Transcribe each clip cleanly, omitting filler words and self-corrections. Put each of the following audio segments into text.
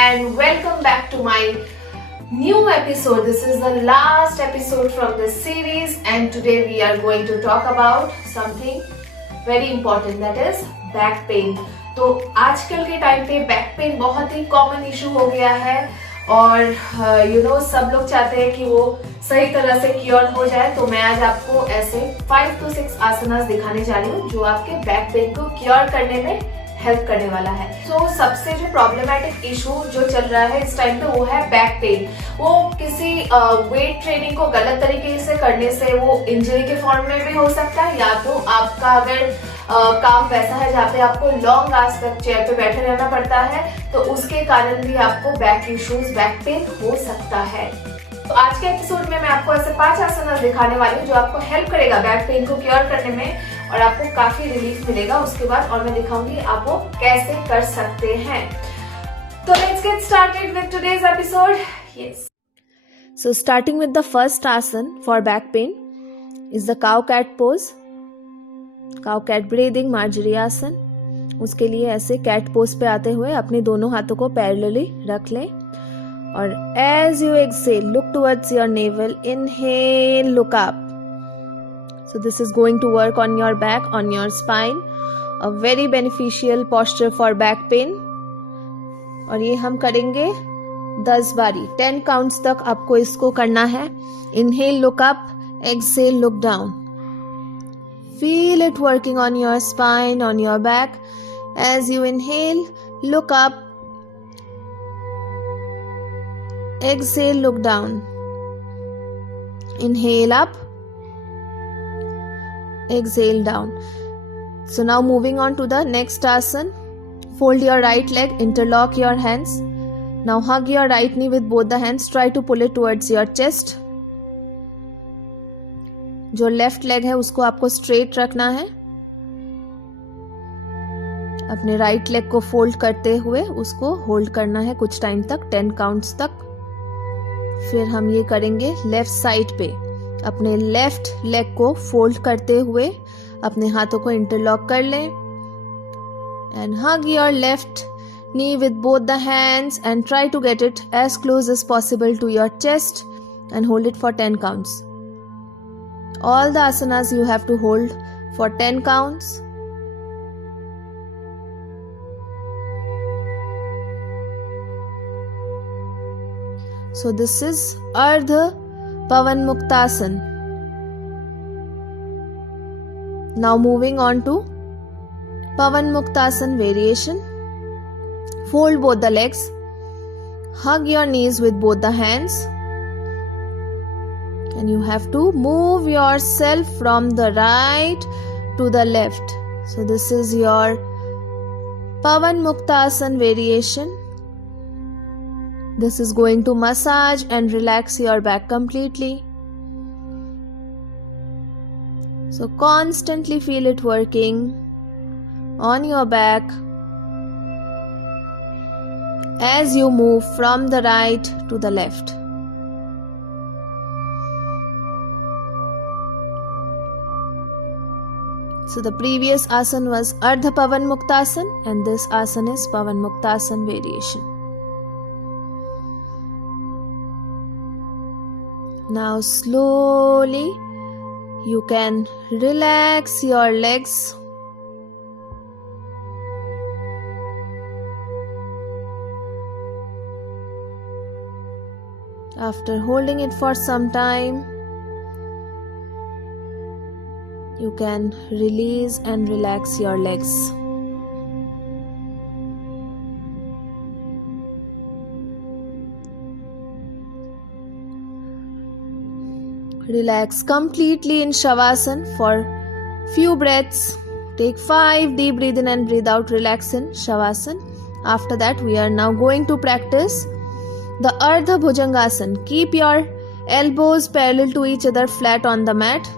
and welcome back to my new episode. This is the last episode from this series and today we are going to talk about something very important, that is back pain. तो आजकल के time पे back pain बहुत ही common issue हो गया है और सब लोग चाहते हैं कि वो सही तरह से क्योर हो जाए। तो मैं आज आपको ऐसे 5 to 6 आसनास दिखाने जा रही हूँ जो आपके बैक पेन को क्योर करने में हेल्प करने वाला है। तो सबसे जो प्रॉब्लमेटिक इशू जो चल रहा है इस टाइम पे वो है बैक पेन। वो किसी वेट ट्रेनिंग को गलत तरीके से करने से वो इंजरी के फॉर्म में भी हो सकता है, या तो आपका अगर काम वैसा है जहाँ पे आपको लॉन्ग आवर्स तक चेयर पे बैठे रहना पड़ता है तो उसके कारण भी आपको बैक इश्यूज, बैक पेन हो सकता है। तो आज के एपिसोड में मैं आपको ऐसे 5 आसनास दिखाने वाली हूँ जो आपको हेल्प करेगा बैक पेन को क्योर करने में और आपको काफी रिलीफ मिलेगा उसके बाद, और मैं दिखाऊंगी आप वो कैसे कर सकते हैं। तो let's get started with today's episode. Yes, So starting with the first asan for back pain is the cow cat pose, cow cat breathing, Marjory आसन। उसके लिए ऐसे कैट पोज पे आते हुए अपने दोनों हाथों को पैरेलली रख लें और as you exhale look towards your navel, inhale, look up. So this is going to work on your back, on your spine, a very beneficial posture for back pain। और ये हम करेंगे 10 बारी, 10 काउंट्स तक आपको इसको करना है। Inhale, look up, exhale, look down. Feel it working on your spine, on your back. As you inhale, look up, exhale, look down. Inhale up, exhale down. So now moving on to the next asan. Fold your right leg, interlock your hands. Now hug your right knee with both the hands. Try to pull it towards your chest. जो left leg है उसको आपको straight रखना है। अपने right leg को fold करते हुए उसको होल्ड करना है कुछ टाइम तक, 10 काउंट्स तक। फिर हम ये करेंगे लेफ्ट साइड पे। अपने लेफ्ट लेग को फोल्ड करते हुए अपने हाथों को इंटरलॉक कर लें and hug your left knee with both the hands and try to get it as close as possible to your chest and hold it for 10 counts. All the asanas you have to hold for 10 counts. So this is Ardha Pavan Muktasan. Now moving on to Pavan Muktasan variation. Fold both the legs. Hug your knees with both the hands. And you have to move yourself from the right to the left. So this is your Pavan Muktasan variation. This is going to massage and relax your back completely. So constantly feel it working on your back as you move from the right to the left. So the previous asan was Ardha Pavan Muktasan and this asan is Pavan Muktasan variation. Now slowly you can relax your legs. After holding it for some time, you can release and relax your legs. Relax completely in Shavasana for few breaths. Take 5 deep breath in and breathe out. Relax in Shavasana. After that, we are now going to practice the Ardha Bhujangasana. Keep your elbows parallel to each other, flat on the mat.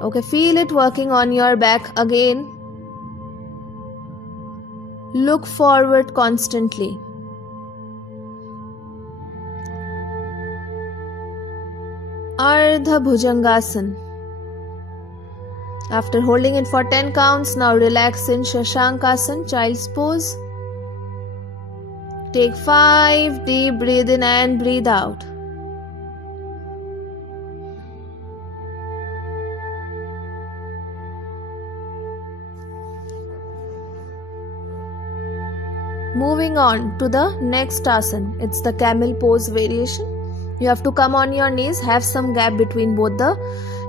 Okay, feel it working on your back again. Look forward constantly. Ardha Bhujangasana. After holding it for 10 counts, now relax in Shashankasana, child's pose. Take 5 deep breath in and breathe out. Moving on to the next asana. It's the camel pose variation. You have to come on your knees, have some gap between both the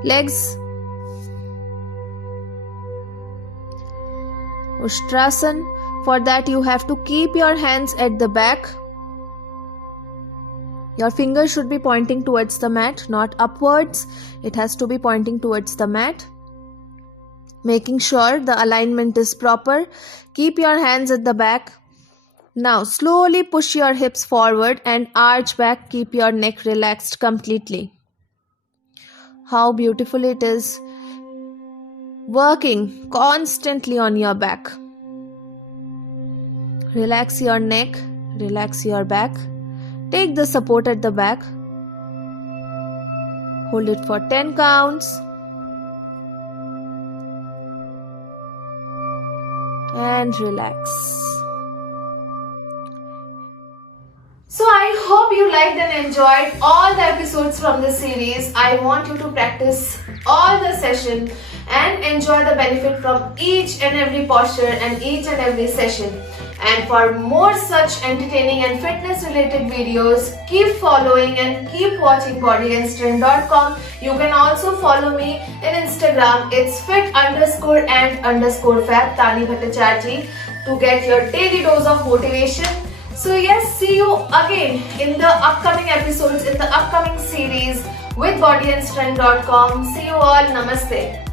legs. Ustrasana. For that you have to keep your hands at the back. Your fingers should be pointing towards the mat, not upwards. It has to be pointing towards the mat. Making sure the alignment is proper. Keep your hands at the back. Now slowly push your hips forward and arch back. Keep your neck relaxed completely. How beautiful it is. Working constantly on your back. Relax your neck, relax your back. Take the support at the back. Hold it for 10 counts. And relax. So I hope you liked and enjoyed all the episodes from this series. I want you to practice all the session and enjoy the benefit from each and every posture and each and every session. And for more such entertaining and fitness related videos, keep following and keep watching bodyandstrength.com. You can also follow me in Instagram. It's fit_and_fab Tani Bhattacharjee to get your daily dose of motivation. So yes, see you again in the upcoming episodes, in the upcoming series with bodyandstrength.com. See you all. Namaste.